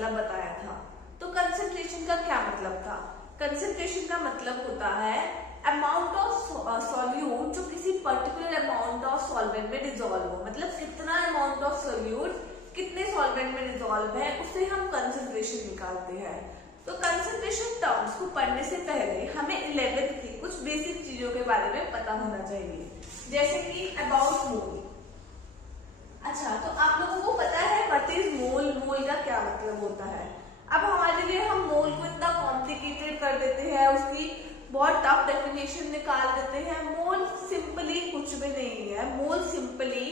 मतलब बताया था। तो कंसेंट्रेशन का क्या मतलब था? कंसेंट्रेशन का मतलब होता है अमाउंट ऑफ सॉल्यूट जो किसी पर्टिकुलर अमाउंट ऑफ सॉल्वेंट में डिजोल्व हो, मतलब कितना अमाउंट ऑफ सॉल्यूट कितने सॉल्वेंट में डिजोल्व है उसे हम कंसेंट्रेशन निकालते हैं। तो कंसेंट्रेशन टर्म्स को पढ़ने से पहले हमें 11th की कुछ बेसिक चीजों के बारे में पता होना चाहिए, जैसे कि अबाउट मोल। अच्छा, तो आप लोगों को पता है व्हाट इज मोल? मोल का क्या मतलब होता है? अब हमारे लिए हम मोल को इतना कॉम्प्लिकेटेड कर देते हैं, उसकी बहुत टफ डेफिनेशन निकाल देते हैं। मोल सिंपली कुछ भी नहीं है। मोल सिंपली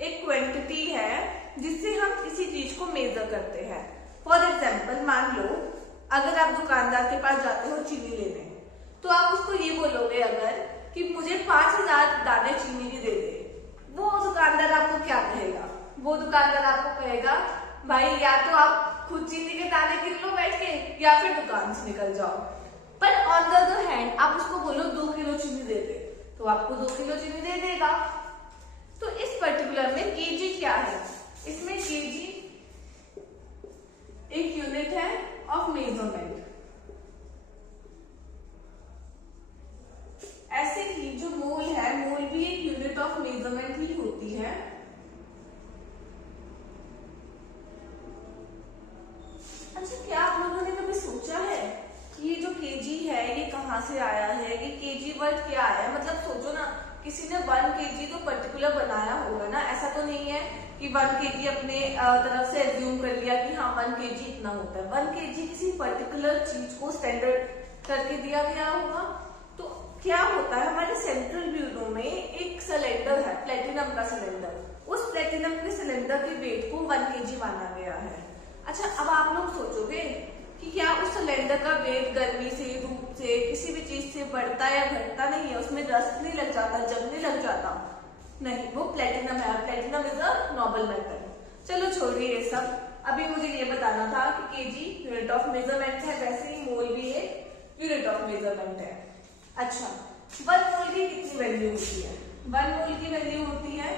एक क्वांटिटी है जिससे हम किसी चीज को मेजर करते हैं। फॉर एग्जाम्पल, मान लो अगर आप दुकानदार के पास जाते हो चीनी लेने, तो आप उसको ये बोलोगे अगर कि मुझे 5000 दाने चीनी के दे दे, वो दुकानदार आपको क्या कहेगा? वो दुकानदार आपको कहेगा भाई या तो आप खुद चीनी के दाने गिन लो बैठ के, या फिर दुकान से निकल जाओ। पर ऑन द अदर हैंड आप उसको बोलो 2 किलो चीनी दे दे, तो आपको 2 किलो चीनी दे देगा। तो इस पर्टिकुलर में केजी क्या है? इसमें केजी एक यूनिट है ऑफ मेजरमेंट। ऐसे ही जो मोल है, मोल भी एक यूनिट ऑफ मेजरमेंट ही होती है। अच्छा, क्या आप लोगों ने कभी सोचा है कि ये जो केजी है ये कहाँ से आया है? ये केजी वर्ड क्या है? मतलब सोचो ना, किसी ने 1 केजी तो पर्टिकुलर बनाया होगा ना। ऐसा तो नहीं है कि 1 केजी अपने तरफ से एज्यूम कर लिया कि हाँ 1 केजी इतना होता है। 1 केजी किसी पर्टिकुलर चीज को स्टैंडर्ड करके दिया गया होगा। तो क्या होता है, हमारे सेंट्रल ब्यूरो में एक सिलेंडर है, प्लेटिनम का सिलेंडर। उस प्लेटिनम के सिलेंडर के वेट को 1 केजी माना गया है। अच्छा, अब आप लोग सोचोगे कि क्या उस सिलेंडर का वेट गर्मी से, धूप से, किसी भी चीज से बढ़ता या घटता नहीं है? उसमें रस्ट नहीं लग जाता, जमने लग जाता? नहीं, वो प्लेटिनम है। Platinum is a Nobel metal. चलो छोड़िए ये सब। अभी मुझे ये बताना था कि केजी यूनिट ऑफ मेजरमेंट है, वैसे ही मोल भी एक यूनिट ऑफ मेजरमेंट है। अच्छा, 1 मोल की कितनी वैल्यू होती है? 1 मोल की वैल्यू होती है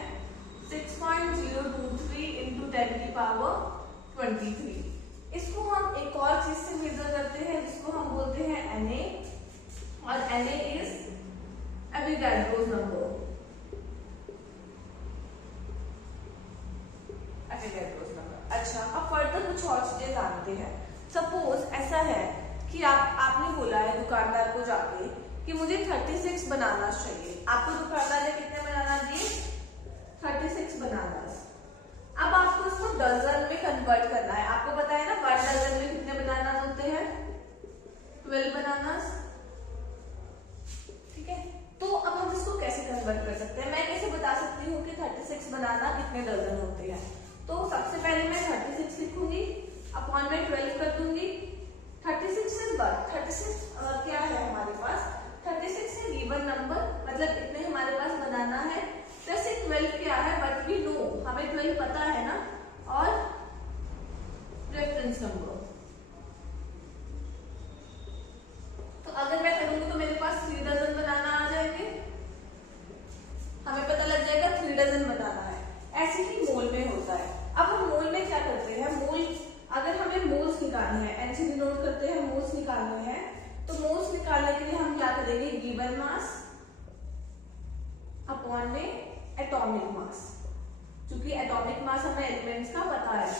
6.023 इंटू 10 की पावर 23। इसको हम एक और चीज से मेजर करते हैं जिसको हम बोलते हैं Na, और Na इज एवोगाड्रोस नंबर। अच्छा, अब फर्दर कुछ और चीजें जानते हैं। सपोज ऐसा है कि आपने बोला है दुकानदार को जाके कि मुझे 36 बनानास चाहिए। आपको दुकानदार ने कितने बनाना दिए? 36 बनानास। अब आपको इसको डजन में कन्वर्ट करना है। आपको पता है ना 1 डजन में कितने बनानास होते हैं? 12 बनानास। ठीक है, तो अब हम इसको कैसे कन्वर्ट कर सकते हैं? मैं कैसे बता सकती हूँ कि 36 बनाना कितने डजन होते हैं? तो सबसे पहले मैं 36 लिखूंगी, अपॉन में 12 कर दूंगी। 36 इज व्हाट? 36 क्या है हमारे पास? 36 है गिवन नंबर, मतलब इतने हमारे पास बनाना है। प्लस 12 क्या है? बट वी नो, हमें 12 पता है ना। और रेफरेंस नंबर। तो अगर मैं करूंगी तो मेरे पास 3 डजन बनाना आ जाएंगे। हमें पता लग जाएगा 3 डजन बनाना है। ऐसे ही मोल में होता है। अब हम मोल में क्या करते हैं? मोल, अगर हमें मोल्स निकालने हैं, एनसीडी नोट करते हैं, मोल्स निकालने हैं, तो मोल्स निकालने के लिए हम क्या करेंगे? गिवन मास अपॉन में एटॉमिक मास। क्योंकि एटॉमिक मास हमें एलिमेंट्स का पता है।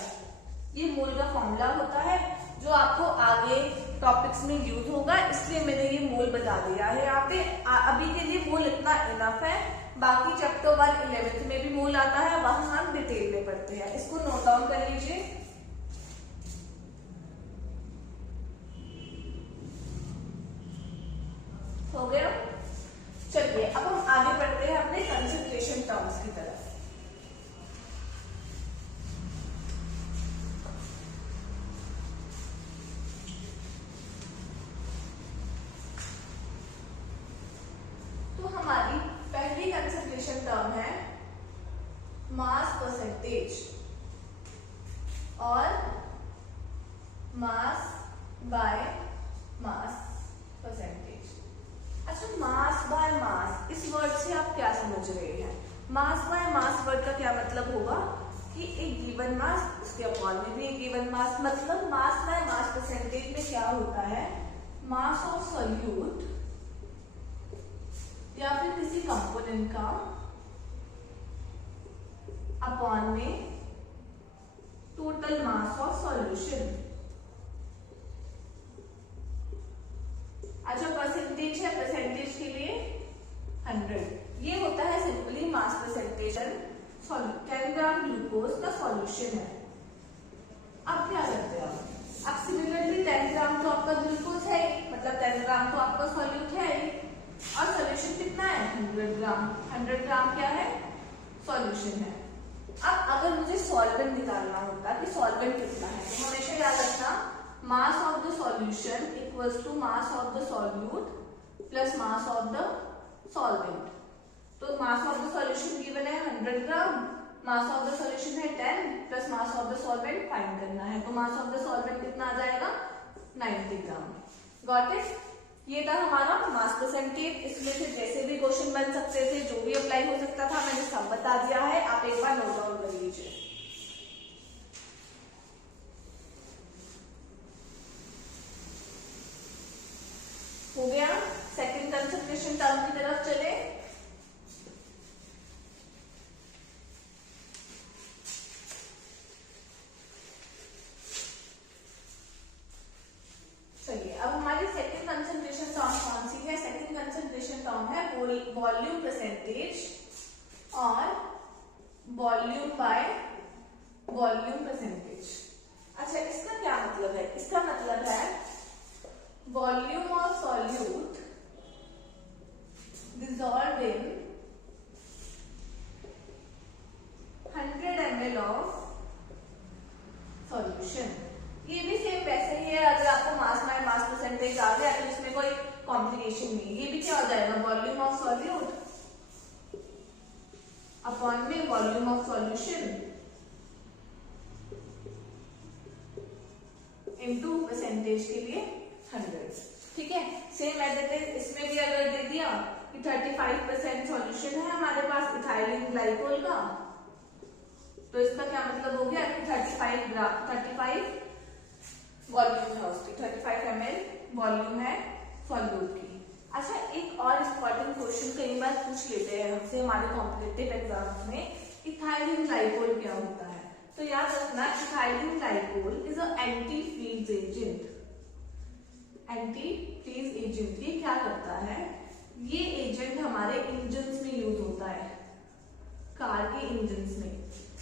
ये मोल का फॉर्मूला होता है जो आपको आगे टॉपिक्स में यूज होगा, इसलिए मैंने ये मोल बता दिया है यहाँ पे। अभी के लिए मोल इतना इनफ है। बाकी चैप्टर 1 11th में भी मोल आता है, वहां हम डिटेल में पढ़ते हैं। इसको नोट डाउन कर लीजिए। हो गया? चलिए अब हम आगे बढ़ते हैं अपने कंसंट्रेशन टर्म्स की तरफ। तो हमारी पहली कंसंट्रेशन टर्म है मास परसेंटेज और मास बाय मास परसेंटेज। अच्छा, मास बाय मास, इस वर्ड से आप क्या समझ रहे हैं? मास बाय मास वर्ड का क्या मतलब होगा कि एक गिवन मास उसके अपॉन में भी गिवन मास, मतलब मास बाय मास परसेंटेज में क्या होता है, मास ऑफ सॉल्यूट या फिर किसी कंपोनेंट का अपॉन में टोटल मास ऑफ सॉल्यूशन। अच्छा परसेंटेज है, परसेंटेज के लिए 100, ये होता है simply mass percentage. 10 gram glucose का सॉल्यूशन है। अब क्या करते हैं अब सिमिलरली 10 ग्राम तो आपका ग्लूकोज है, मतलब 10 ग्राम तो आपका सॉल्यूट है ही, और सॉल्यूशन कितना है 100 ग्राम। 100 ग्राम क्या है, सॉल्यूशन है। अब अगर मुझे सॉल्वेंट निकालना होता कि सॉल्वेंट कितना है, तो हमेशा याद रखना mass of the solution equals to mass of the solute plus mass of the solvent. तो mass of the solution given है 100 gram, mass of the solution है 10 plus mass of the solvent find करना है, तो mass of the solvent कितना आ जाएगा 90 ग्राम। Got it? ये था हमारा मास परसेंटेज। इसमें से जैसे भी क्वेश्चन बन सकते थे, जो भी अप्लाई हो सकता था, मैंने सब बता दिया है, आप एक बार नोट डाउन कर लीजिए। हो गया? सेकंड कंसंट्रेशन टर्म की तरफ चले। चलिए अब हमारी सेकंड कंसंट्रेशन टर्म कौन सी है? सेकंड कंसंट्रेशन टर्म है वॉल्यूम परसेंटेज और वॉल्यूम बाय वॉल्यूम परसेंटेज। अच्छा इसका क्या मतलब है? इसका मतलब है volume of solute dissolved in 100 ml of solution। ये भी सेम वैसे ही है, अगर आपको मास बाय मास परसेंटेज आ गया तो इसमें कोई कॉम्प्लिकेशन नहीं। ये भी क्या हो जाएगा, वॉल्यूम ऑफ सॉल्यूट अपॉन में volume of solution into percentage के लिए 100। ठीक है, सेम एज इट इज इसमें भी अगर दे दिया कि 35% सॉल्यूशन है हमारे पास इथाइलिन ग्लाइकोल का, तो इसका क्या मतलब हो गया कि 35 वॉल्यूम है उसकी, 35 ml वॉल्यूम है सॉल्यूट की। अच्छा एक और इम्पोर्टेंट क्वेश्चन कई बार पूछ लेते हैं हमसे हमारे कॉम्पिटिटिव एग्जाम्स में, इथाइलिन ग्लाइकोल क्या होता है? तो याद रखना ethylene glycol is a anti freeze agent. Anti freeze agent ये क्या करता है, ये एजेंट हमारे इंजन्स में यूज होता है, कार के इंजन्स में।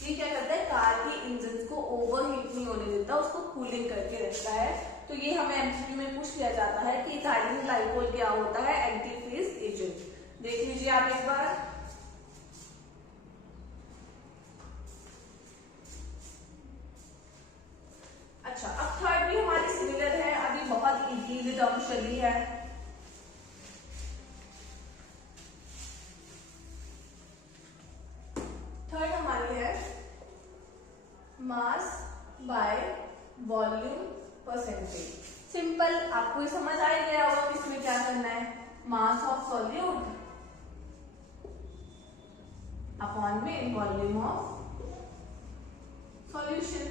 ये क्या करता है, कार के इंजन्स को ओवरहीट नहीं होने देता, उसको कूलिंग करके रखता है। तो ये हमें एमसीक्यू में पूछ लिया जाता है कि इथाइलिन ग्लाइकोल क्या होता है, एंटी फ्रीज एजेंट। देख लीजिए आप एक बार। अच्छा अब थर्ड भी हमारी सिमिलर है, अभी बहुत इजी टर्म चली है। थर्ड हमारी है mass by volume percentage. Simple, आपको ये समझ आ ही गया होगा कि इसमें क्या करना है, मास ऑफ सॉल्यूट अपॉन में वॉल्यूम ऑफ सॉल्यूशन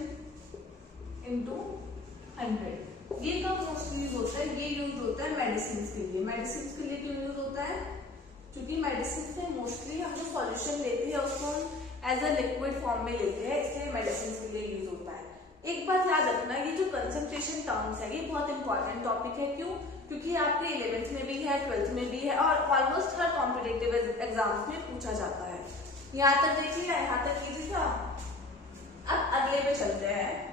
इनटू 100। ये कब मोस्टली यूज होता है, ये यूज होता है मेडिसिन के लिए। मेडिसिन के लिए क्यों यूज होता है, क्योंकि मेडिसिन से मोस्टली हम जो सॉल्यूशन लेते हैं उसको हम एज अ लिक्विड फॉर्म में लेते हैं, इसलिए मेडिसिन के लिए यूज होता है। एक बात याद रखना, ये जो कंसंट्रेशन टर्म्स है ये बहुत इंपॉर्टेंट टॉपिक है। क्यों? क्योंकि आपके 11th में भी है, 12th में भी है, और ऑलमोस्ट हर कॉम्पिटिटिव एग्जाम्स में पूछा जाता है। यहाँ तक देखिए, यहाँ तक कीजिएगा। अब अगले पे चलते हैं।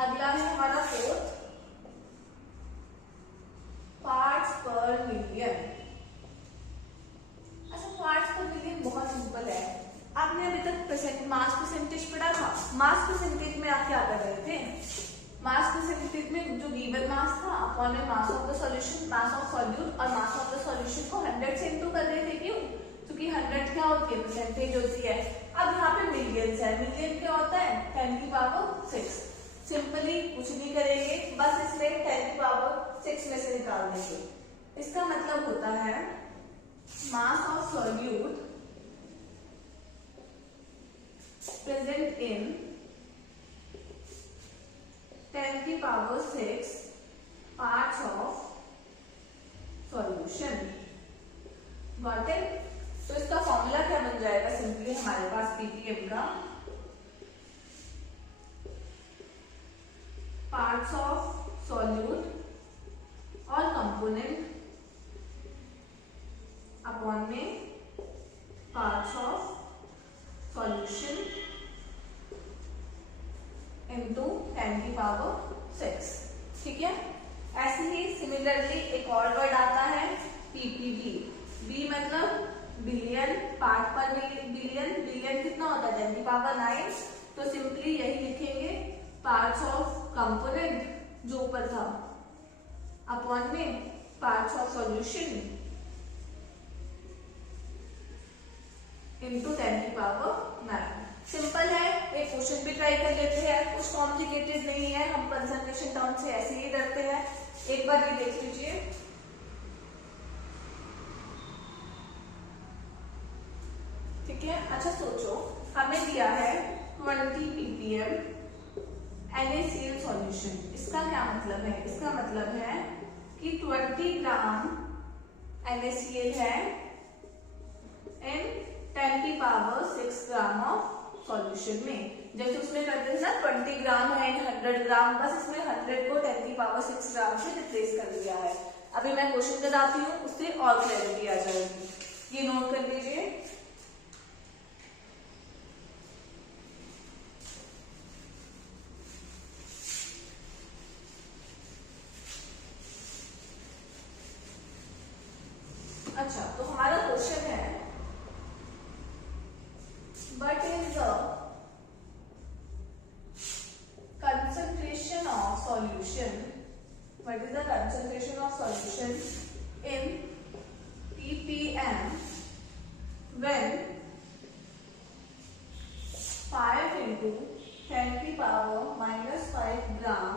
अगला है हमारा फोर्थ, पार्ट्स पर मिलियन। अच्छा पार्ट्स पर मिलियन बहुत सिंपल है, आपने अभी तक मास परसेंटेज पढ़ा था। मास परसेंटेज में आप क्या कर रहे थे, मास परसेंटेज में जो गिवन मास था अपॉन में मास of the solution, mass of solute, और मास ऑफ द सॉल्यूशन को 100 से इनटू कर रहे थे। क्यों? क्योंकि 100 क्या होती है, परसेंटेज होती है। अब यहाँ पे मिलियंस है, मिलियन क्या होता है 10 की पावर 6। सिंपली कुछ नहीं करेंगे, बस इसमें 10 की पावर 6 में से निकाल देंगे। इसका मतलब होता है mass of solute present in 10 की power 6 parts of solution. Got it? तो इसका फॉर्मूला क्या बन जाएगा? सिंपली हमारे पास पीपीएम का पार्ट्स ऑफ सॉल्यूट और कंपोनेंट अपॉन में पार्ट्स ऑफ सॉल्यूशन इनटू 10 की पावर 6. ठीक है. ऐसे ही सिमिलरली एक और वर्ड आता है पीपीबी. बी मतलब बिलियन, पार्ट पर बिलियन. बिलियन कितना होता है? 10 की पावर 9. तो सिंपली यही लिखेंगे पार्ट्स ऑफ कंपोनेंट जो ऊपर था अपॉन में पार्ट्स ऑफ सॉल्यूशन इनटू 10 की पावर 9. सिंपल है. एक क्वेश्चन भी ट्राई कर लेते हैं. कुछ कॉम्प्लिकेटेड नहीं है. हम कंसंट्रेशन टर्म से ऐसे ही डरते हैं. एक बार ये देख लीजिए. ठीक है. अच्छा सोचो, हमें दिया है 20 ppm NaCl सॉल्यूशन. इसका क्या मतलब है? इसका मतलब है कि 20 ग्राम NaCl है इन 10 की पावर 6 ग्राम ऑफ सॉल्यूशन में. जैसे उसमें करते थे ना 20 ग्राम है 100 ग्राम, बस इसमें 100 को 10 की पावर 6 ग्राम से रिप्लेस कर दिया है. अभी मैं क्वेश्चन कराती हूँ, उससे और क्लैरिटी आ जाएगी. ये नोट कर लीजिए. अच्छा, तो हमारा क्वेश्चन है what is the concentration of solution? What is the concentration of solution in ppm when 5 into 10 की power -5 gram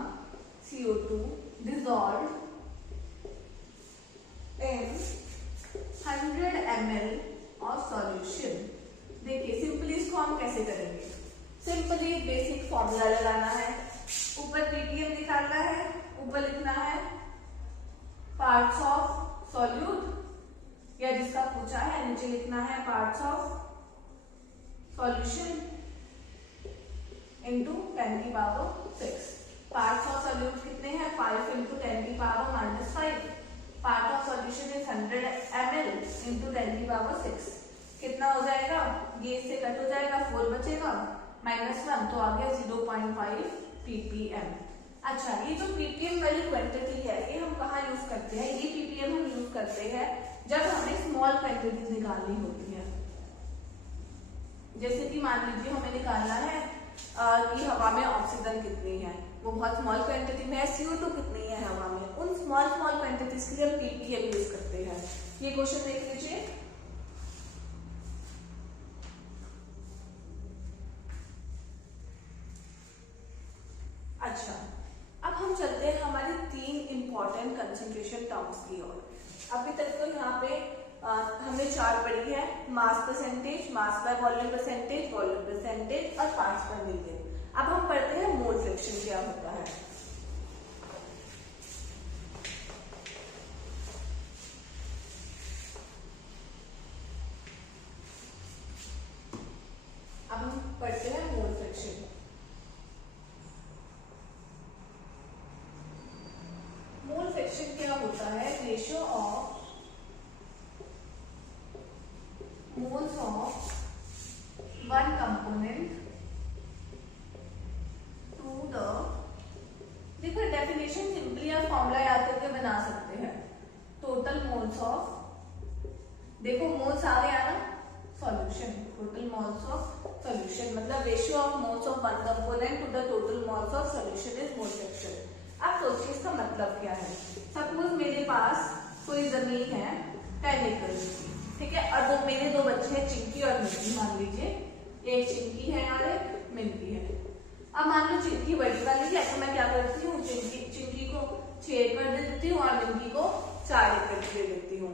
CO2 dissolved in 100 ml of solution. देखिए सिंपली इसको हम कैसे करेंगे. सिंपली बेसिक फॉर्मूला लगाना है. ऊपर पीपीएम निकालना है, ऊपर लिखना है पार्ट्स ऑफ सॉल्यूट या जिसका पूछा है नीचे लिखना है पार्ट्स ऑफ सॉल्यूशन इनटू 10 की पावर 6. पार्ट्स ऑफ सॉल्यूट कितने हैं? 5 इंटू 10 की power -5. Part of solution is 100 ml into 10 की पावर 6. कितना हो जाएगा? ये इससे कट हो जाएगा, 4 बचेगा, -1 तो आ गया 0.5 ppm. अच्छा, ये जो ppm वाली क्वांटिटी है ये हम कहाँ यूज करते हैं? ये ppm हम यूज करते हैं जब हमें स्मॉल क्वांटिटीज निकालनी होती है. जैसे कि मान लीजिए हमें निकालना है कि हवा में ऑक्सीजन कितनी है, वो बहुत स्मॉल क्वांटिटी में है. CO2 कितनी है हवा में, उन स्मॉल क्वांटिटीज के लिए हम ppm यूज करते हैं. ये क्वेश्चन देख लीजिए. अच्छा, अब हम चलते हैं हमारे 3 इंपॉर्टेंट कंसंट्रेशन टर्म्स की ओर. अभी तक तो यहाँ पे हमने 4 पढ़ी है. Mass percentage, mass by volume percentage, volume percentage और पार्ट्स पर मिलियन. अब हम पढ़ते हैं मोल फ्रैक्शन क्या होता है. अब हम पढ़ते हैं मोल फ्रैक्शन. मोल फ्रैक्शन क्या होता है? Ratio of moles of one component to the. देखो डेफिनेशन सिंपली आप फॉर्मूला याद करके बना सकते हैं. टोटल मोल्स ऑफ, देखो मोल्स आ गया ना, solution. Total moles of solution मतलब ratio of moles of one component to the total moles of solution is mole fraction. अब सोचिए इसका मतलब क्या है. सपोज मेरे पास कोई जमीन है 10 एकड़ की, ठीक है, और मेरे 2 बच्चे हैं चिंकी और मिंकी. मान लीजिए एक चिंकी है और एक मिंकी है. अब मान लो चिंकी बड़ी वाली है तो मैं क्या करती हूँ, चिंकी को 6 एकड़ दे देती हूँ और मिंकी को 4 एकड़ दे देती हूँ.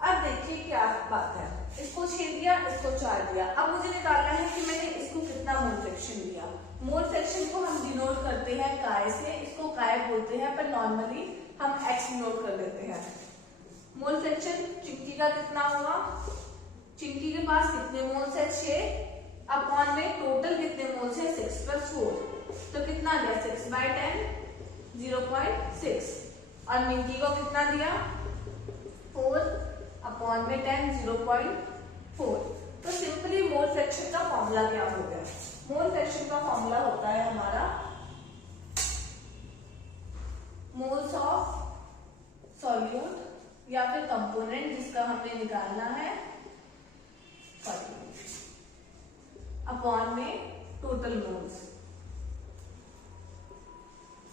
अब देखिए क्या बात है, इसको 6 दिया, इसको 4 दिया। अब मुझे निकालना है कि मैंने इसको कितना मोल फ्रैक्शन दिया। मोल फ्रैक्शन को हम डिनोट करते हैं काय से, इसको काय बोलते हैं, पर नॉर्मली हम एक्स डिनोट कर देते हैं। मोल फ्रैक्शन चिंकी का कितना हुआ, चिंकी के पास कितने मोल्स है 6, अपॉन में टोटल कितने मोल्स है 6 + 4, तो कितना दिया 6/10 0.6। और मिंकी को कितना दिया 4 अपॉन में 10 0.4। तो सिंपली मोल फ्रैक्शन का फॉर्मूला क्या हो गया, मोल फ्रैक्शन का फॉर्मूला होता है हमारा मोल्स ऑफ सॉल्यूट या फिर कंपोनेंट जिसका हमने निकालना है अपॉन में टोटल मोल्स।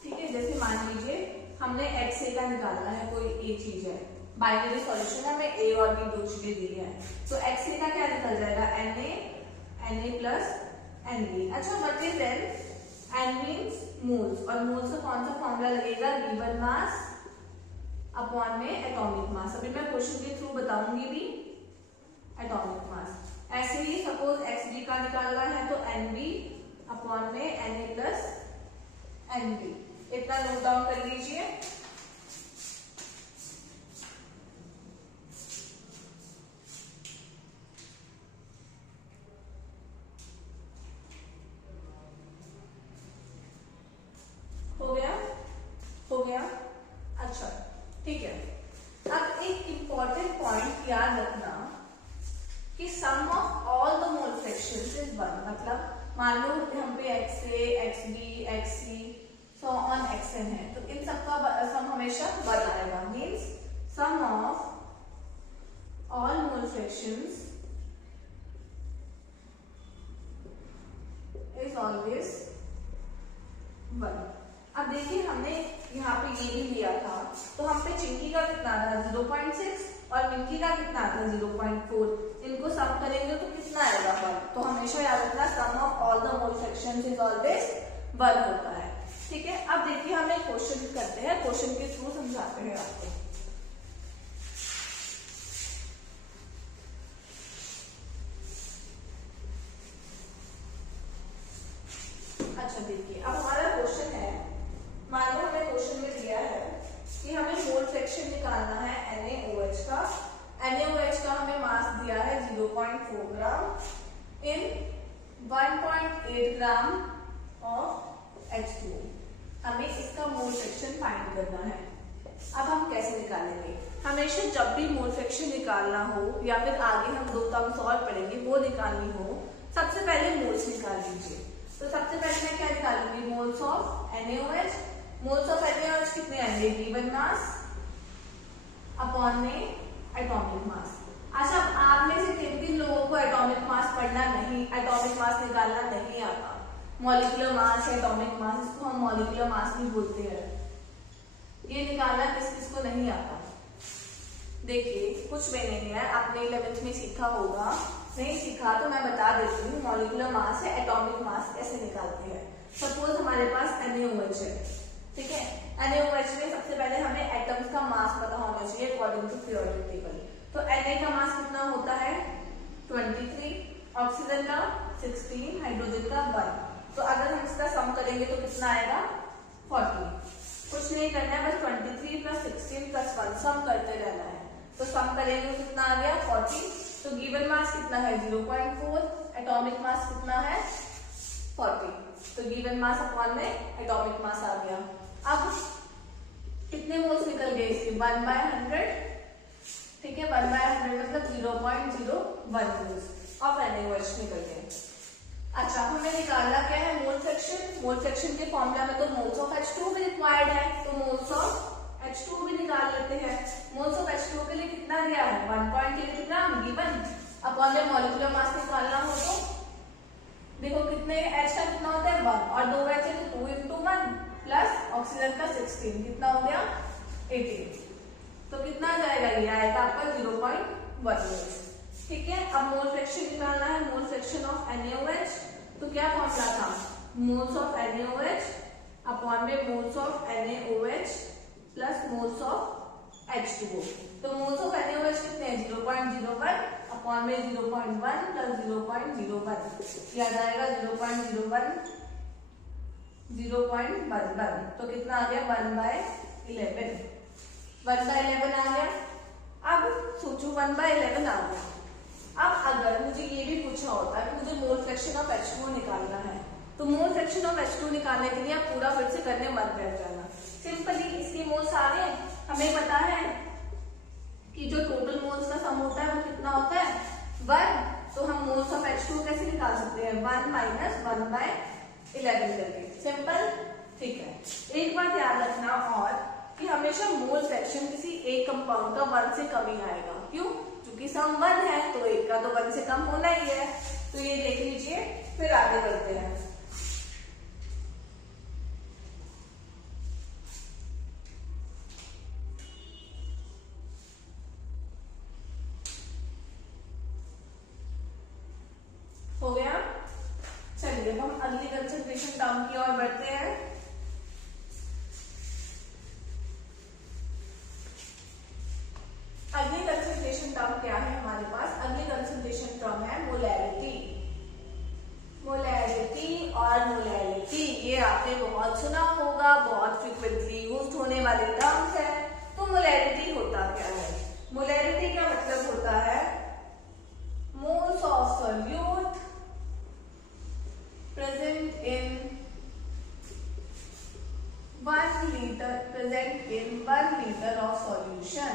ठीक है, जैसे मान लीजिए हमने XA का निकालना है, कोई एक चीज है, बाइनरी सॉल्यूशन है, हमें A और B दो चीजें दी है, तो XA का क्या निकल जाएगा Na प्लस NB। अच्छा बचे देन N मीन्स मोल्स, और मोल्स का कौन सा फॉर्मूला लगेगा, गिवन मास अपॉन में एटॉमिक मास। अभी मैं क्वेश्चन के थ्रू बताऊंगी भी एटॉमिक मास। ऐसे ही सपोज XB का निकालना है तो NB अपॉन में Na प्लस NB। इतना नोट डाउन कर लीजिए। हो गया। अच्छा ठीक है, अब एक इंपॉर्टेंट पॉइंट याद रखना कि sum of all the mole fractions is 1। मतलब मान लो हम पे XA, XB, XC so on XN है, तो इन सबका सम हमेशा 1 आएगा। Means sum of all mole fractions is always 1। अब देखिए हमने यहाँ पे ये भी लिया था, तो हम पे चिंकी का कितना था 0.6 और मिंकी का कितना था 0.4। इनको सम करेंगे तो कितना आएगा 1। तो हमेशा याद रखना sum of all the mole fractions is always 1 होता है। ठीक है, अब देखिए हम एक क्वेश्चन करते हैं, क्वेश्चन के थ्रू समझाते हैं आपको। अच्छा देखिए, अब हमारा क्वेश्चन है, मान लो हमें क्वेश्चन में दिया है कि हमें मोल फ्रैक्शन निकालना है NaOH का। NaOH का हमें मास दिया है 0.4 ग्राम इन 1.8 ग्राम ऑफ H2O। हमें इसका मोल फ्रैक्शन फाइंड करना है। अब हम कैसे निकालेंगे, हमेशा जब भी मोल फ्रैक्शन निकालना हो या फिर आगे हम 2 टर्म्स और पढ़ेंगे वो निकालनी हो, सबसे पहले मोल्स निकाल लीजिए। तो सबसे पहले मैं क्या निकालूंगी, moles of NaOH। Moles of NaOH कितने आएंगे, गिवन मास अपॉन में एटॉमिक मास। अच्छा आप में से किन लोगों को एटॉमिक मास पढ़ना नहीं, एटॉमिक मास निकालना नहीं आता, मॉलिक्यूलर मास या एटॉमिक मास, इसको हम मॉलिक्यूलर मास भी बोलते हैं, ये निकालना किस किस को नहीं आता। देखिए कुछ भी नहीं है, आपने 11th में सीखा होगा, नहीं सीखा तो मैं बता देती हूँ। मॉलिक्यूलर मास है, एटॉमिक मास कैसे निकालते हैं। सपोज हमारे पास NaOH है, ठीक है, NaOH में सबसे पहले हमें एटम्स का मास पता होना चाहिए अकॉर्डिंग टू पीरियोडिक टेबल। तो Na का मास कितना होता है 23, ऑक्सीजन का 16, हाइड्रोजन का 1। तो अगर हम इसका सम करेंगे तो कितना आएगा 40। कुछ नहीं करना है, बस 23 + 16 + 1 सम करते रहना है। तो सम करेंगे तो कितना आ गया 40। तो गिवन मास कितना है 0.4, एटॉमिक मास कितना है 40। तो गिवन मास अपॉन में एटॉमिक मास आ गया। अब कितने मोल्स निकल गए इसके 1/100। ठीक है, 1/100 मतलब 0.01 मोल्स ऑफ NaOH निकल गए। अच्छा हमें निकालना क्या है, मोल फ्रैक्शन। मोल फ्रैक्शन के फॉर्मूला में तो मोल्स ऑफ H2 भी रिक्वायर्ड है, तो मोल्स ऑफ H2 भी निकाल लेते हैं। मोल्स ऑफ H2 के लिए कितना दिया है 1.8 ग्राम गिवन, अपॉन में मॉलिक्यूलर मास निकालना हो तो देखो कितने H का कितना होता है 1 और 2 H है तो 2 × 1 प्लस ऑक्सीजन का 16 कितना हो गया 18। तो कितना आ जाएगा, ये आएगा आपका 0.1 मोल्स। ठीक है, अब मोल फ्रैक्शन निकालना है, मोल फ्रैक्शन ऑफ NaOH। तो क्या फॉर्मूला था, मोल्स ऑफ NaOH अपॉन में moles of NaOH plus moles of H2O। तो मोल्स ऑफ NaOH कितने हैं 0.01 अपॉन में 0.1 प्लस 0.01 या जाएगा 0.01 0.11 तो कितना आ गया 1/11 1/11 आ गया। अब सोचो 1/11 आ गया। अब अगर मुझे ये भी पूछा होता है कि मुझे मोल फ्रैक्शन ऑफ H2O निकालना है तो मोल फ्रैक्शन ऑफ H2O निकालने के लिए आप पूरा फिर से करने मत बैठ जाना। सिंपली इसके मोल्स आ गए, हमें पता है कि जो टोटल मोल्स का सम होता है वो कितना होता है 1। तो हम मोल्स ऑफ H2O कैसे निकाल सकते हैं 1 माइनस 1/11 करके, सिंपल। ठीक है, एक बात याद रखना और कि हमेशा मोल फ्रैक्शन किसी एक कंपाउंड का 1 से कम ही आएगा। क्यों? क्योंकि सम 1 है तो एक का तो 1 से कम होना ही है। तो ये देख लीजिए, फिर आगे बढ़ते हैं। हो गया। चलिए अब हम अगली कंसंट्रेशन टर्म की ओर बढ़ते हैं। अगली कंसंट्रेशन टर्म क्या है हमारे पास? अगली कंसंट्रेशन टर्म है मोलैरिटी। मोलैरिटी और मोलैरिटी ये आपने बहुत सुना होगा, बहुत फ्रीक्वेंटली यूज होने वाले टर्म्स है। तो मोलैरिटी होता क्या है? मोलैरिटी का मतलब होता है moles of solute present in 1 liter of solution।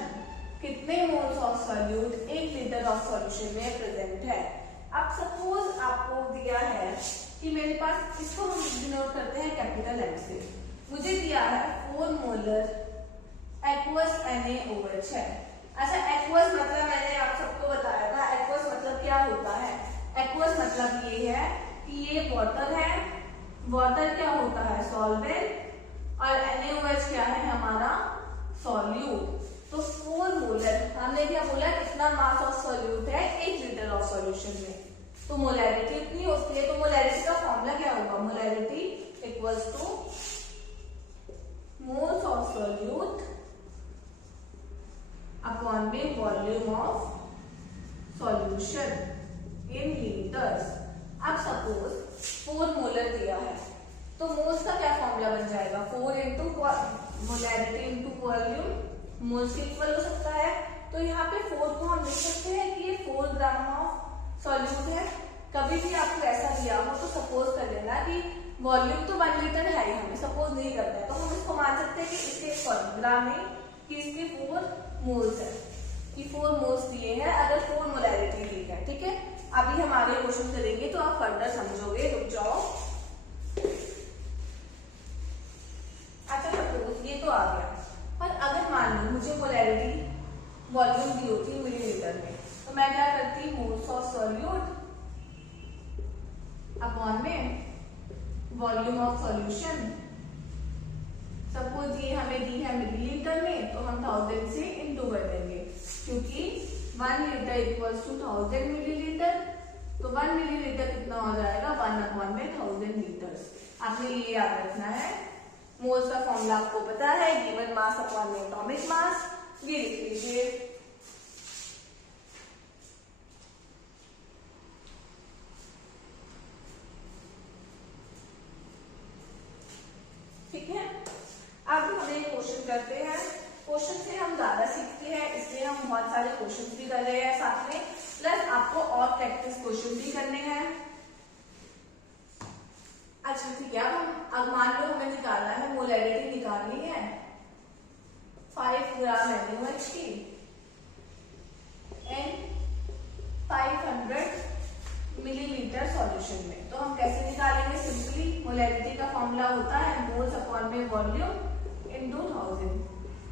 कितने moles of solute 1 litre of solution में प्रेजेंट है। अब सपोज आपको दिया है कि मेरे पास, इसको हम डिनोट करते हैं कैपिटल M से, मुझे दिया है 4 मोलर एक्वस NaOH है। अच्छा, एक्वस मतलब मैंने आप सबको बताया था, एक्वस मतलब क्या होता है? एक्वस मतलब ये है कि ये वाटर है, वाटर क्या होता है सॉल्वेंट और NaOH क्या है हमारा सॉल्यूट। तो 4 मोलर, हमने क्या बोला कितना मास ऑफ सॉल्यूट है 1 लीटर ऑफ सॉल्यूशन में, तो मोलैरिटी इतनी होती है। तो मोलैरिटी का फॉर्मूला क्या होगा? Molarity equals to moles of solute upon में volume of solution in litres. अब सपोज 4 मोलर दिया है तो मोल्स का क्या फॉर्मूला बन जाएगा 4 into molarity into volume, moles के इक्वल हो सकता है। तो यहाँ पे 4 को हम लिख सकते हैं कि ये 4 ग्राम ऑफ सॉल्यूट है। कभी भी आपको ऐसा दिया हो तो सपोज कर लेना कि वॉल्यूम तो 1 लीटर है ही, हमें सपोज नहीं करता है तो हम इसको मान सकते हैं कि इसके ग्राम नहीं कि इसके 4 मोल्स है, कि 4 मोल्स दिए हैं अगर 4 मोलैरिटी ली है। ठीक है, अभी हम आगे क्वेश्चन करेंगे तो आप फर्दर समझोगे, रुक जाओ। अच्छा, सपोज ये तो आ गया, पर अगर मान लो मुझे मोलैरिटी वॉल्यूम दी होती मिलीलीटर में तो मैं क्या करती मोल्स ऑफ सॉल्यूट अपॉन में वॉल्यूम ऑफ सॉल्यूशन। सपोज ये हमें दी है मिलीलीटर में तो हम 1000 से इंटू कर देंगे क्योंकि 1 लीटर इक्वल्स टू 1000 मिलीलीटर। तो 1 मिलीलीटर कितना हो जाएगा 1 अपॉन में 1000 लीटर्स। आपने ये याद रखना है। मोल्स का फॉर्मूला आपको पता है, गिवन मास अपॉन में एटॉमिक मास, ये लिख लीजिए। ठीक है, अब हम एक क्वेश्चन करते हैं। क्वेश्चन से हम ज्यादा सीखते हैं इसलिए हम बहुत सारे क्वेश्चन भी कर रहे हैं साथ में, प्लस आपको और प्रैक्टिस क्वेश्चन भी करने हैं। अच्छा ठीक है, अब मान लो हमें निकालना है, मोलैरिटी निकालनी है 5 ग्राम NaOH की एंड 500 मिलीलीटर सॉल्यूशन में। तो हम कैसे निकालेंगे? सिंपली मोलैरिटी का फॉर्मूला होता है मोल्स अपॉन में वॉल्यूम इनटू 1000।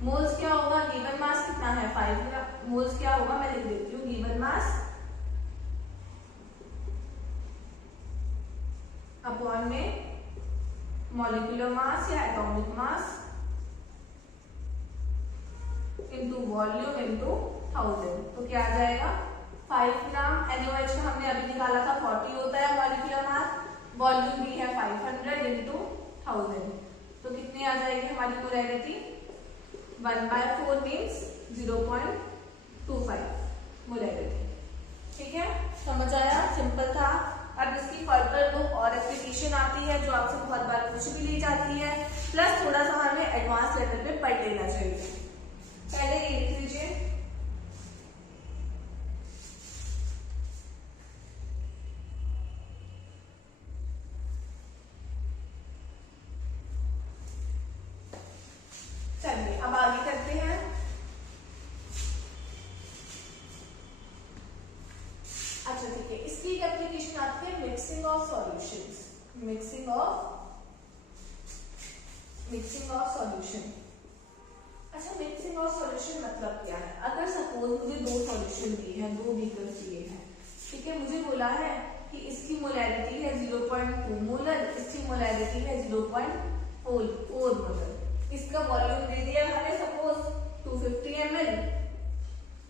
मोल्स क्या होगा, गिवन मास कितना है 5 ग्राम, मोल्स क्या होगा मैं लिख देती हूँ, गिवन मास अपॉन में मॉलिक्यूलर मास या atomic mass into volume into 1000। तो क्या आ जाएगा 5 ग्राम NaOH का हमने अभी निकाला था 40 होता है मॉलिक्यूलर मास, वॉल्यूम भी है 500 इनटू 1000। तो कितनी आ जाएगी हमारी मोलैरिटी 1/4 मीन्स 0.25 मोलैरिटी। ठीक है, समझ आया, सिंपल था। अब इसकी फर्दर दो और एप्लीकेशन आती है जो आपसे बहुत बार पूछ भी ली जाती है, प्लस थोड़ा सा हमें एडवांस लेवल पे पढ़ लेना चाहिए। पहले ये लिख लीजिए, चलिए अब आगे करते हैं। अच्छा ठीक है, इसकी एक एप्लीकेशन आती है mixing of solutions. Mixing of solution. अच्छा, मिक्सिंग ऑफ सॉल्यूशन मतलब क्या है? अगर सपोज मुझे दो सॉल्यूशन दिए हैं, दो बीकर्स दिए हैं, ठीक है, मुझे बोला है कि इसकी मोलैरिटी है 0.2 मोलर, इसकी मोलैरिटी है 0.4 मोलर। इसका वॉल्यूम दे दिया हमें सपोज 250 ml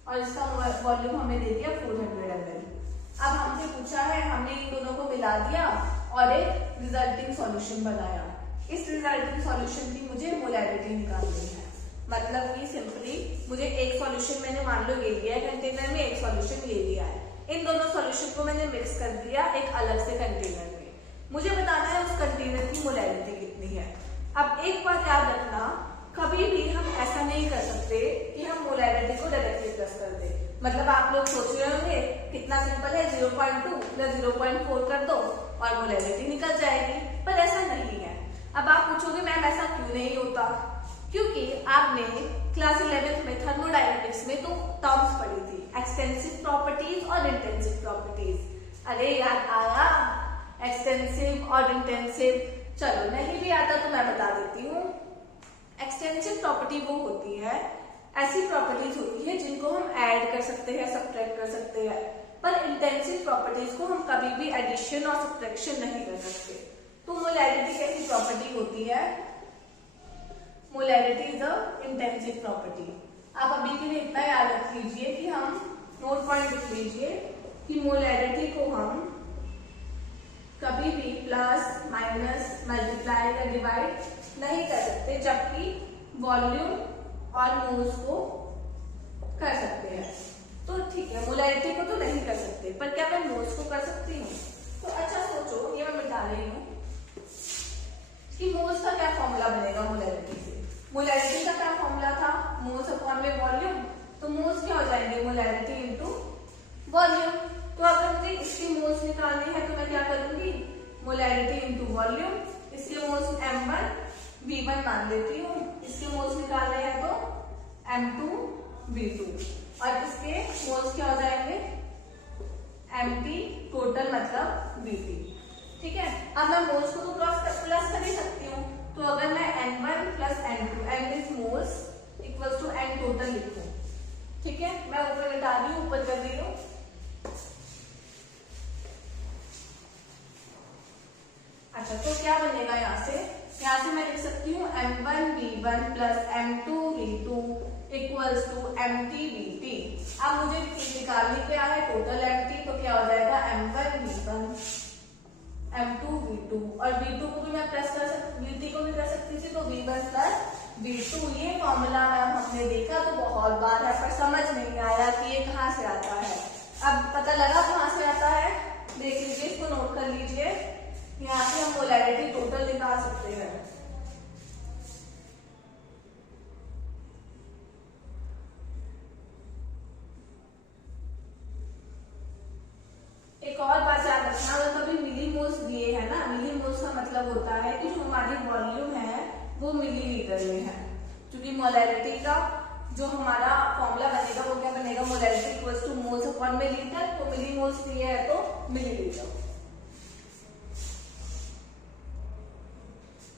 और इसका वॉल्यूम हमें दे दिया 400 ml। अब हमसे पूछा है, हमने इन दोनों को मिला दिया और एक रिजल्टिंग सॉल्यूशन बनाया। इस रिजल्टिंग सॉल्यूशन की मुझे मोलैरिटी निकालनी है। मतलब कि सिंपली मुझे एक सॉल्यूशन मैंने मान लो ये लिया है कंटेनर में, एक सॉल्यूशन ये लिया है, इन दोनों सॉल्यूशन को मैंने मिक्स कर दिया एक अलग से कंटेनर में। मुझे बताना है उस कंटेनर की मोलैरिटी कितनी है। अब एक बात याद रखना, कभी भी हम ऐसा नहीं कर सकते कि हम मोलैरिटी को डायरेक्टली प्लस कर दे। मतलब आप लोग सोच रहे होंगे कितना सिंपल है, 0.2 प्लस 0.4 कर दो और मोलैरिटी निकल जाएगी, पर ऐसा नहीं है। अब आप पूछोगे मैम ऐसा क्यों नहीं होता? क्योंकि आपने क्लास 11th में थर्मोडायनेमिक्स में तो टर्म्स पढ़ी थी, एक्सटेंसिव प्रॉपर्टीज और इंटेंसिव प्रॉपर्टीज। अरे याद आया, एक्सटेंसिव और इंटेंसिव? चलो नहीं भी आता तो मैं बता देती हूँ। एक्सटेंसिव प्रॉपर्टी वो होती है, ऐसी प्रॉपर्टीज होती है जिनको हम ऐड कर सकते हैं, सब्ट्रैक्ट कर सकते हैं, पर इंटेंसिव प्रॉपर्टीज को हम कभी भी एडिशन और सब्ट्रैक्शन नहीं कर सकते। तो मोलैरिटी कैसी प्रॉपर्टी होती है? Molarity is a intensive property. आप अभी के लिए इतना याद रख लीजिए कि हम नोट पॉइंट लिख लीजिए कि मोलैरिटी को हम कभी भी प्लस माइनस मल्टीप्लाई या डिवाइड नहीं कर सकते, जबकि वॉल्यूम और मोल्स को कर सकते हैं। तो ठीक है, मोलैरिटी को तो नहीं कर सकते, पर क्या मैं मोल्स को कर सकती हूँ? तो अच्छा सोचो, ये मैं बता रही हूँ कि मोल्स का क्या फॉर्मूला बनेगा मोलैरिटी से। मोलैरिटी का क्या फॉर्मूला था? मोल्स अपॉन में वॉल्यूम। तो मोल्स क्या हो जाएंगे? Molarity into volume. तो अगर मुझे इसकी मोल्स निकालनी है तो मैं क्या करूंगी? Molarity into volume. इसके मोल्स m1 v1 मान लेती हूँ, इसके मोल्स निकालने हैं तो m2 v2 और इसके मोल्स क्या हो जाएंगे? mt टोटल मतलब vt। ठीक है, अब मैं मोल्स को तो प्लस कर ही सकती हूँ, तो अगर मैं n1 plus n2 n is moles equals to n total लिखूं, ठीक है, मैं ऊपर मिटा रही हूँ, ऊपर कर रही हूँ। अच्छा, तो क्या बनेगा यहाँ से मैं लिख सकती हूँ m1 v1 plus m2 v2 equals to mt vt। अब मुझे निकालनी क्या है? Total mt। तो क्या हो जाएगा? m1 v1 m2 v2 और v2 को भी मैं प्लस कर सकती, vt को भी कर सकती थी, तो v1 प्लस v2। ये फॉर्मूला मैम हमने देखा तो बहुत बार है, पर समझ नहीं आया कि ये कहाँ से आता है। अब पता लगा कहाँ से आता है, देख लीजिए, इसको नोट कर लीजिए। यहाँ से हम मोलैरिटी टोटल निकाल सकते हैं। एक और बात याद रखना, अगर कभी मिली मोल्स दिए है ना, मिली मोल्स का मतलब होता है कि जो हमारी वॉल्यूम है वो मिलीलीटर में है, क्योंकि मोलैरिटी का जो हमारा फॉर्मूला बनेगा वो क्या बनेगा? Molarity equals to moles upon में लीटर। तो मिली मोल्स दिए है तो मिलीलीटर।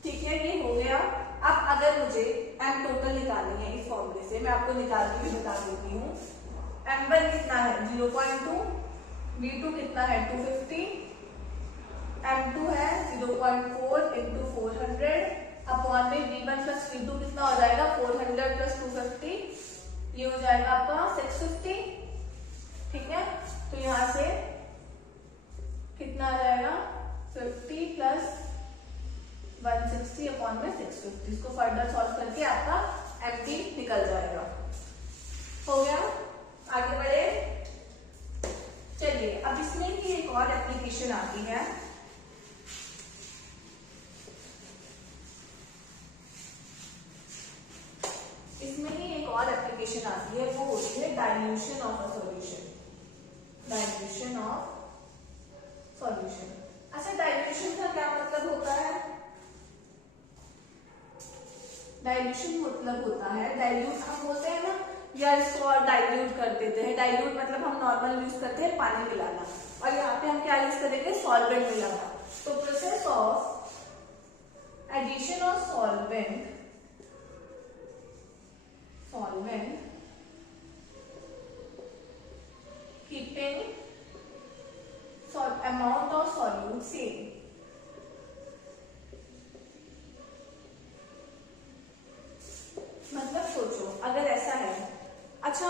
ठीक है, ये हो गया। अब अगर मुझे m टोटल निकालनी है इस फॉर्मूले से, मैं आपको निकाल के भी बता देती हूँ। m1 कितना है? 0.2, v2 कितना है? 250, m2 है 0.4 इंटू 400 अपॉन में v1 प्लस v2 कितना हो जाएगा? 400 प्लस 250, ये हो जाएगा आपका 650। ठीक है, तो यहाँ से कितना आ जाएगा? 50 प्लस 160 अपॉन में 650। इसको फर्दर सॉल्व करके आपका mt निकल कंसंट्रेशन आती है वो होती है dilution of a solution, dilution of solution. अच्छा, डाइल्यूशन का क्या मतलब होता है? डाइल्यूशन मतलब होता है, डाइल्यूट हम बोलते हैं ना या इसको डाइल्यूट कर देते हैं। डाइल्यूट मतलब हम नॉर्मल यूज करते हैं पानी मिलाना, और यहाँ पे हम क्या यूज करेंगे? सॉल्वेंट मिलाना। तो process of addition of solvent keeping amount of solute same। मतलब सोचो अगर ऐसा है, अच्छा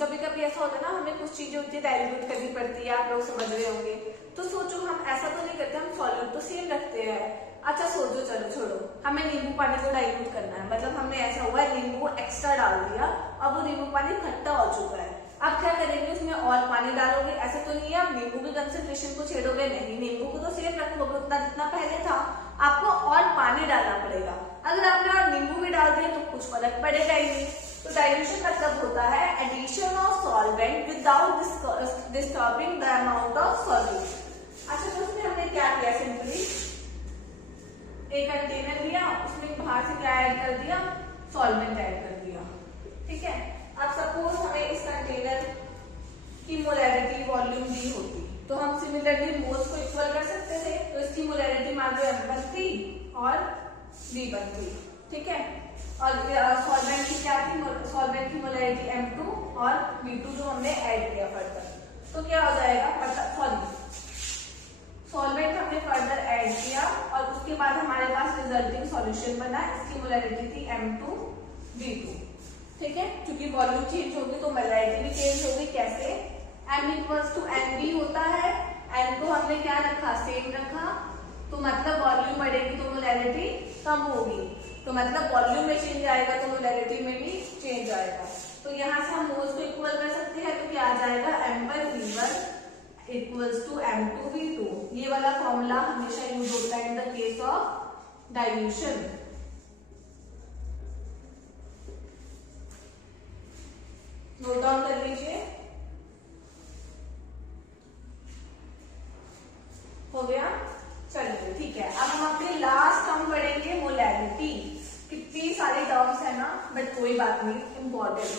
कभी कभी ऐसा होता है ना, हमें कुछ चीजें होती है डाइल्यूट करनी पड़ती है, आप लोग समझ रहे होंगे। तो सोचो हम ऐसा तो नहीं करते, हम सॉल्यूट तो सेम रखते हैं। अच्छा सोचो, चलो छोड़ो, हमें नींबू पानी को डाइल्यूट करना है, मतलब हमने ऐसा हुआ है नींबू एक्स्ट्रा डाल दिया, अब वो नींबू पानी खट्टा हो चुका है। अब क्या करेंगे? उसमें और पानी डालोगे? ऐसा तो नहीं है आप नींबू की कंसंट्रेशन को छेड़ोगे, नहीं, नींबू को तो सेम रखोगे उतना जितना पहले था, आपको और पानी डालना पड़ेगा। अगर आपने और नींबू भी डाल दिया तो कुछ फर्क पड़ेगा ही नहीं। तो डाइल्यूशन मतलब होता है addition of solvent without disturbing the amount of solute. अच्छा, तो उसमें हमने क्या किया? सिंपली एक कंटेनर लिया, उसमें बाहर से क्या ऐड कर दिया? सॉल्वेंट ऐड कर दिया। ठीक है, अब सपोज हमें इस कंटेनर की मोलैरिटी वॉल्यूम दी होती तो हम सिमिलरली मोल्स को इक्वल कर सकते थे। तो इसकी मोलैरिटी मान लो M1 थी और V1 थी। ठीक है, और सॉल्वेंट की क्या थी? सॉल्वेंट की मोलैरिटी M2 और V2 जो हमने ऐड किया फर्दर। तो क्या हो जाएगा? सॉरी, सॉल्वेंट हमने फर्दर ऐड किया और उसके बाद हमारे पास रिजल्टिंग सॉल्यूशन बना, इसकी मोलैरिटी थी M2 V2। ठीक है, क्योंकि वॉल्यूम चेंज होगी तो मोलैरिटी भी चेंज होगी। कैसे? M इक्वल्स टू NV होता है, N को हमने क्या रखा? सेम रखा, तो मतलब वॉल्यूम बढ़ेगी तो मोलैरिटी कम होगी, तो मतलब वॉल्यूम में चेंज आएगा तो मोलैरिटी में भी चेंज आएगा। तो यहाँ से हम मोल्स को इक्वल कर सकते हैं, तो क्या आ जाएगा? M1 V1 equals to M2 V2। ये वाला फॉर्मूला हमेशा यूज होता है in the case of dilution. Note down कर लीजिए। हो गया? चलिए ठीक है, अब हम अपने लास्ट टर्म पढ़ेंगे मोलैरिटी। कितनी सारी टर्म्स है ना, बट कोई बात नहीं, इंपॉर्टेंट।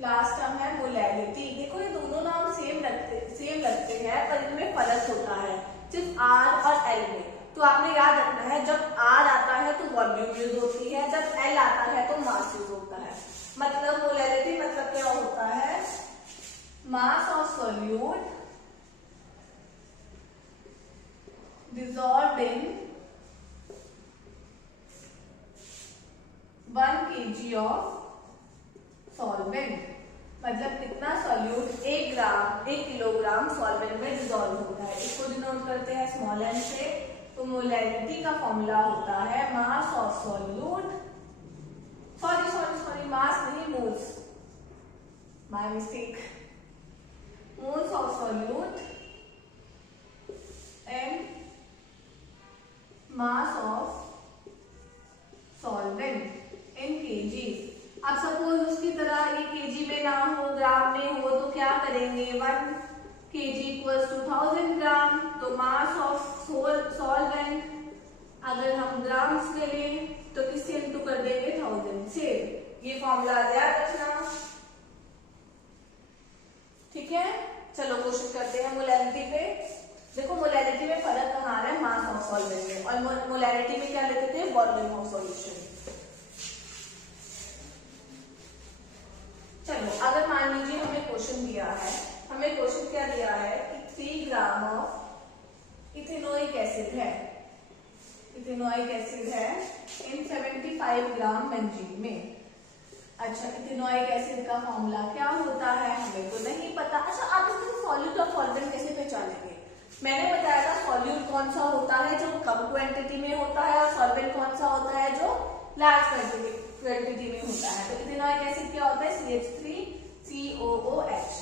लास्ट टर्म है मोलैरिटी। देखो ये दोनों नाम सेम लगते हैं, पर इनमें फर्क होता है सिर्फ R और L में। तो आपने याद रखना है, जब R आता है तो वॉल्यूम यूज होती है, जब L आता है तो मास यूज होता है। मतलब मोलैरिटी मतलब क्या होता है? Mass of solute dissolved in 1 kg of solvent। मतलब कितना सॉल्यूट 1 किलोग्राम सॉल्वेंट में डिसॉल्व होता है। इसको डिनोट करते हैं स्मॉल एन से। तो मोलैरिटी का फॉर्मूला होता है mass of solute, sorry mass नहीं, moles, my mistake, moles of solute and mass of solvent in KGs. अब सपोज उसकी तरह ये केजी में ना हो, ग्राम में हो, तो क्या करेंगे? 1 kg इक्वल्स टू 1000 ग्राम। तो मास ऑफ सॉल्वेंट अगर हम ग्राम्स में लें तो किससे इंटू कर देंगे? 1000 से। ये फॉर्मूला याद रखना। ठीक है, चलो कोशिश करते हैं मोलैरिटी पे। देखो मोलैरिटी में फर्क कहाँ है? मास ऑफ सॉल्वेंट में। और मोलैरिटी में क्या लेते थे? Volume of solution. चलो अगर मान लीजिए हमें क्वेश्चन दिया है, हमें क्वेश्चन क्या दिया है कि 3 ग्राम ऑफ इथेनोइक एसिड है, इथेनोइक एसिड है इन 75 ग्राम बेंजीन में। अच्छा, इथेनोइक एसिड का फॉर्मूला क्या होता है? हमें तो नहीं पता। अच्छा, आप इसमें सॉल्यूट और सॉल्वेंट कैसे पहचानेंगे? मैंने बताया था सॉल्यूट कौन सा होता है जो कम क्वांटिटी में होता है, और सॉल्वेंट कौन सा होता है जो लार्ज क्वांटिटी में होता है। तो इथेनोइक एसिड क्या होता है? CH3COOH।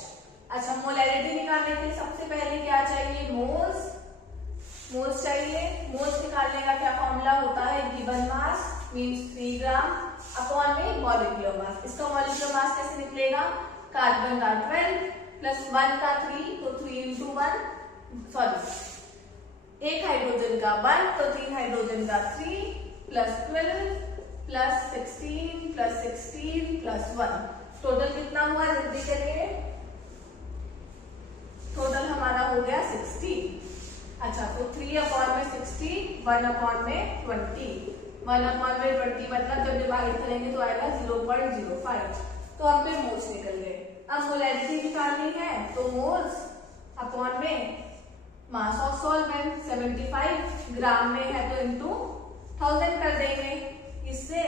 अच्छा, मोलैरिटी निकालने के लिए सबसे पहले क्या चाहिए? मोल्स चाहिए। मोल्स निकालने का क्या फॉर्मूला होता है? गिवन मास मींस 3 ग्राम अपॉन में मॉलिक्यूलर मास। इसका मॉलिक्यूलर मास कैसे निकलेगा, कार्बन का 12 प्लस 1 का 3, तो 3 into 1, सॉरी एक हाइड्रोजन का 1 तो 3 हाइड्रोजन का 3 plus 12 plus 16 plus 16 plus 1, total कितना हुआ जल्दी करिए, टोटल हमारा हो गया 16। अच्छा तो 3 अपॉन में 60, 1 अपॉन में 20, 1 अपॉन में 20 मतलब जब डिवाइड करेंगे तो आएगा 0.05, तो हम पे मोल्स निकल गए। अब मोलैरिटी निकालनी है तो मोल्स अपॉन में मास ऑफ सॉल्वेंट, 75 ग्राम में है तो इंटू 1000 कर देंगे, इससे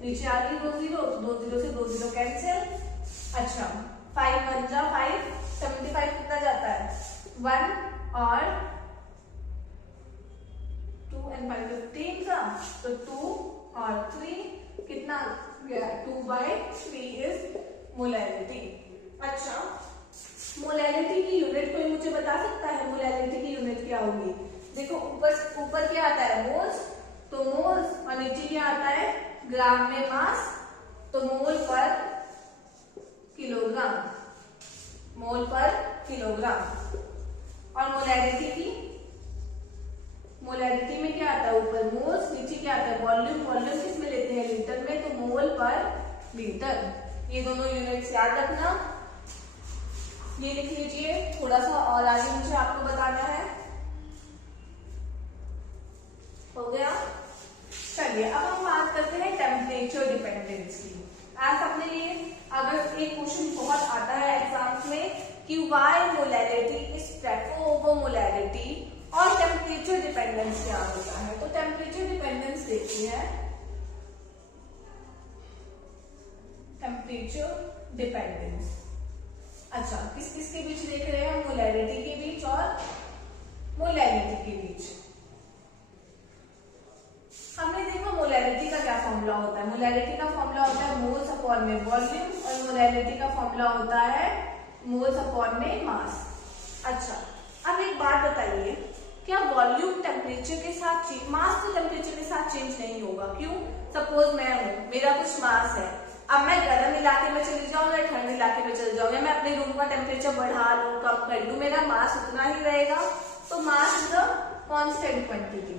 नीचे आ गई 2 जीरो, तो 2 जीरो से 2 जीरो कैंसिल। अच्छा 5 1 जा 5, 75 कितना जाता है 1 और 2 and 5 15 का, तो 2 और 3 कितना गया 2/3 इज मोलैरिटी। अच्छा मोलैरिटी की यूनिट कोई मुझे बता सकता है, मोलैरिटी की यूनिट क्या होगी? देखो ऊपर क्या आता है मोल्स, तो मोल्स, और नीचे क्या आता है ग्राम में मास, तो मोल पर किलोग्राम, मोल पर किलोग्राम। और मोलैरिटी की, मोलैरिटी में क्या आता है ऊपर मोल्स, नीचे क्या आता है वॉल्यूम, वॉल्यूम किसमें लेते हैं लीटर में, तो मोल पर लीटर। ये दोनों यूनिट्स याद रखना, ये लिख लीजिए। थोड़ा सा और आगे मुझे आपको बताना है, हो गया। चलिए अब हम बात करते हैं टेम्परेचर डिपेंडेंस की। आज अपने लिए अगर एक क्वेश्चन बहुत आता है एग्जाम्स में कि why molarity is prefer over molarity, और टेम्परेचर डिपेंडेंस क्या होता है। तो टेम्परेचर डिपेंडेंस देखिए है, टेम्परेचर डिपेंडेंस। अच्छा किस किस के बीच देख रहे हैं, मोलैरिटी के बीच और मोलैरिटी के बीच। हमने देखा मोलैरिटी का क्या फॉर्मूला होता है, मोलैरिटी का फॉर्मूला होता है मोल्स अपॉन में वॉल्यूम, और मोलैरिटी का फॉर्मूला होता है मोल्स अपॉन में मास। अच्छा अब एक बात बताइए, क्या वॉल्यूम टेम्परेचर के साथ चेंज, मास तो टेम्परेचर के साथ चेंज नहीं होगा, क्यों? सपोज मैं हूं, मेरा कुछ मास है, अब मैं गर्म इलाके में चली जाऊं या ठंड इलाके में चली जाऊं, या मैं अपने रूम का टेम्परेचर बढ़ा लूं कम कर लूं, मेरा मास उतना ही रहेगा। तो mass is a constant quantity,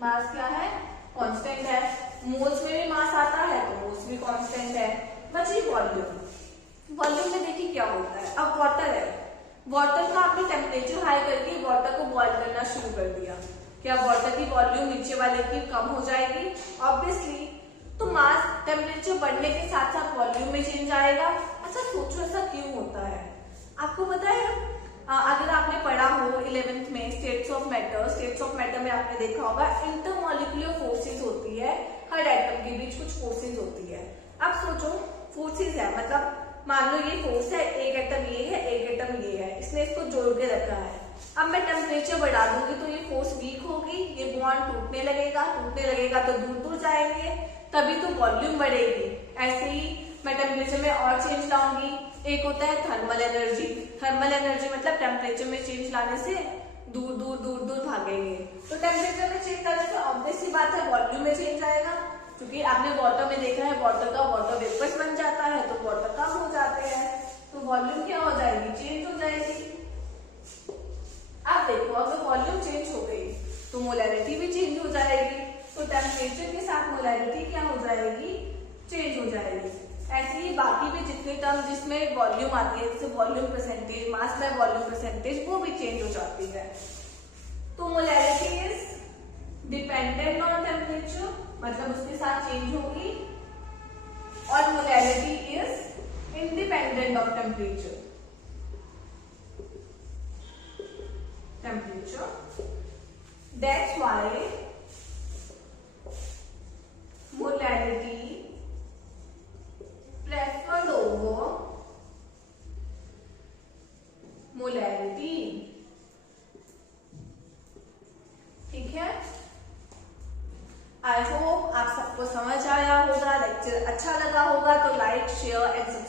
mass क्या है कांस्टेंट है। मोल्स में भी मास आता है तो मोल्स भी कांस्टेंट है। बची वॉल्यूम, वॉल्यूम में देखिए क्या होता है, अब वाटर है, वाटर का आपने टेम्परेचर हाई करके वाटर को बॉईल करना शुरू कर दिया, क्या वाटर की वॉल्यूम नीचे वाले की कम हो जाएगी? ऑब्वियसली। तो मास टेम्परेचर बढ़ने के साथ साथ वॉल्यूम में चेंज आएगा। अच्छा सोचो ऐसा क्यों होता है, आपको पता है? अगर आपने पढ़ा हो 11th में states of matter, states of matter में आपने देखा होगा इंटरमॉलिक्यूलर फोर्सेस होती है, हर एटम के बीच कुछ फोर्सेस होती है। अब सोचो फोर्सेस है, मतलब मान लो ये फोर्स है, एक एटम ये है एक एटम ये है, इसने इसको जोड़ के रखा है। अब मैं टेम्परेचर बढ़ा दूंगी तो ये फोर्स वीक होगी, ये बॉन्ड टूटने लगेगा तो दूर दूर जाएंगे, तभी तो वॉल्यूम बढ़ेगी। ऐसे ही मैं टेम्परेचर में और चेंज लाऊंगी, एक होता है थर्मल एनर्जी, थर्मल एनर्जी मतलब टेम्परेचर में चेंज लाने से दूर दूर दूर दूर भागेंगे, तो टेम्परेचर में चेंज लाने से ऑब्वियस सी बात है वॉल्यूम में चेंज आएगा, क्योंकि आपने वाटर में देखा है वाटर का वाटर वेपर्स बन जाता है तो वाटर कम हो जाते हैं, तो वॉल्यूम क्या हो जाएगी चेंज हो जाएगी। अब देखो अगर वॉल्यूम चेंज हो गई तो मोलैरिटी भी चेंज हो जाएगी, तो टेम्परेचर के साथ मोलैरिटी क्या हो जाएगी चेंज हो जाएगी। ऐसे ही बाकी भी जितने टर्म जिसमें वॉल्यूम आती है, जैसे volume percentage, mass by volume percentage, वो भी चेंज हो जाती है। तो molarity is dependent on temperature, मतलब उसके साथ चेंज होगी, और molarity is independent of temperature, that's why molarity preferred over molarity. ठीक है, आई होप आप सबको समझ आया होगा, लेक्चर अच्छा लगा होगा तो लाइक शेयर एंड